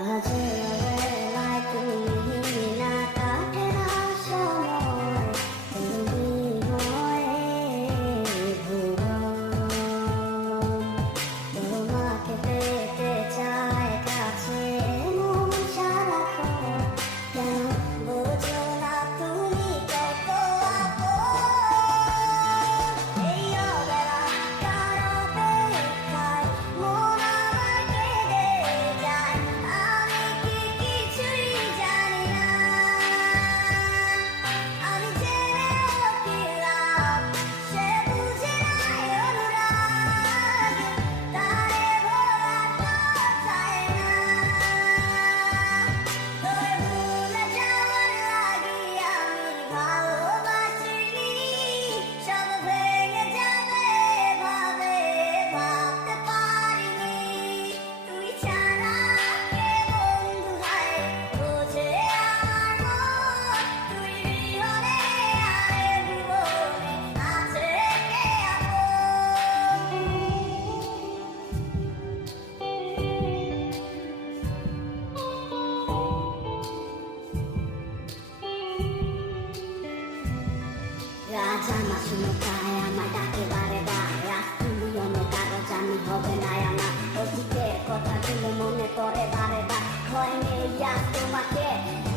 অবহেলায় তুমি না কাটে না সময়, তুমি মরে ভুবন। তোমাকে পেতে চায় কাছে মন সারাক্ষণ, কেন বোঝো না তুমি কত আপন। এই অবেলা কারো অপেক্ষায় মন আমার কেঁদে যায়, আমি কি কিছুই জানি না। আমি জেনেও কি লাভ, সে বুঝে নাই অনুরাগ, তারে ভোলা তো চায় না। তোরে ভুলে যাওয়ার লাগি আমি ভালোবাসিনি, সব ভেঙে যাবে ভাবে ভাবতে পারিনি। তুই ছাড়া কে বন্ধু হয় বোঝে আমার মন, তুই বিহনে আরে ভুবনে আছে কে আপন। রাজা মাসুনো কায় আমার ডাকে বারে বারে, তুমি অন্য কারো জানি হবে না আমার। অতীতের কথাগুলো মনে পড়ে বারে বার, ভয় নেই আজ তোমাকে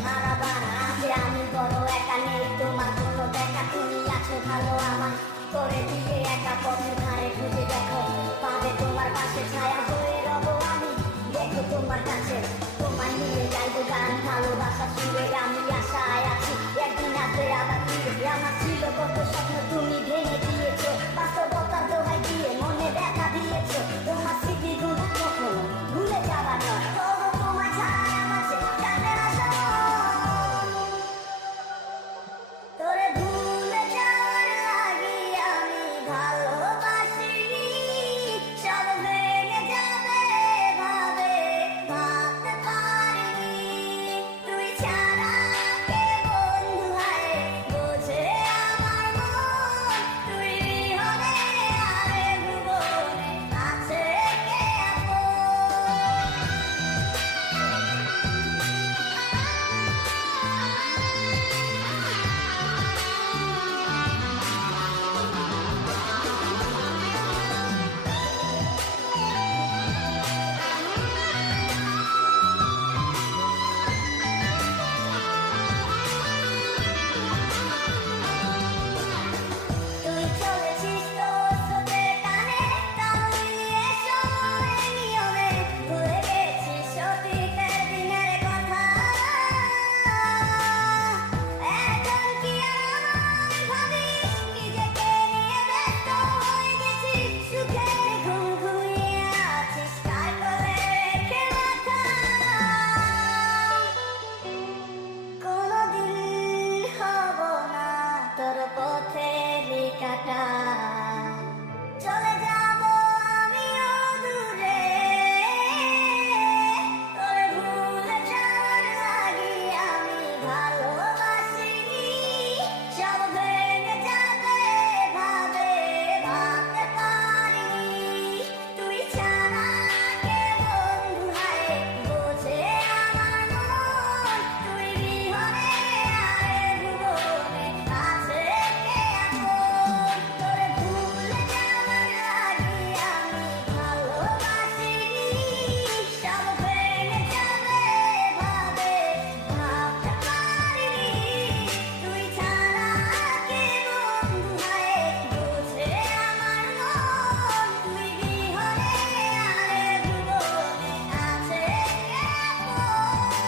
হারাবার। আজ আমি বড় একা, নেই তোমার কোনো দেখা, তুমি আছো ভালো আমার করে দিয়ে একা। পথের ধারে খুঁজে দেখো, পাবে তোমার পাশে ছায়া হয়ে রব আমি। দেখো তোমার কাছে তোমায় নিয়ে গাইবো গান, ভালোবাসা সুরে আমি আশায় আছি একদিন আসবে আবার ফিরে। আমার ছিল কত স্বপ্ন তুমি ভেঙে দিয়েছো, বাস্তবতার দোহাই দিয়ে মনে ব্যথা দিয়েছো। তোমার স্মৃতিগুলো কখনো ভুলে যাবার নয়, তবু তোমায় ছাড়া আমার সে কাটে না সময়। তোরে ভুলে যাওয়ার লাগি আমি ভালোবাসিনি, সব ভেঙে যাবে ভাবে ভাবতে পারিনি। তুই ছাড়া কে বন্ধু হয় বোঝে আমার মন, তুই বিহনে আরে ভুবনে আছে কে আপন। তুই চলেছিস তোর স্রোতের টানে, তাল মিলিয়ে সময়ের নিয়মে, ভুলে গেছিস অতীতের দিনের কথা। এখন কি আর আমায় ভাবিস, নিজেকে নিয়ে ব্যস্ত হয়ে গেছিস, সুখের ঘুম ঘুমিয়ে আছিস কার কোলে রেখে মাথা। কোনোদিন হব না তোর পথের কাটা,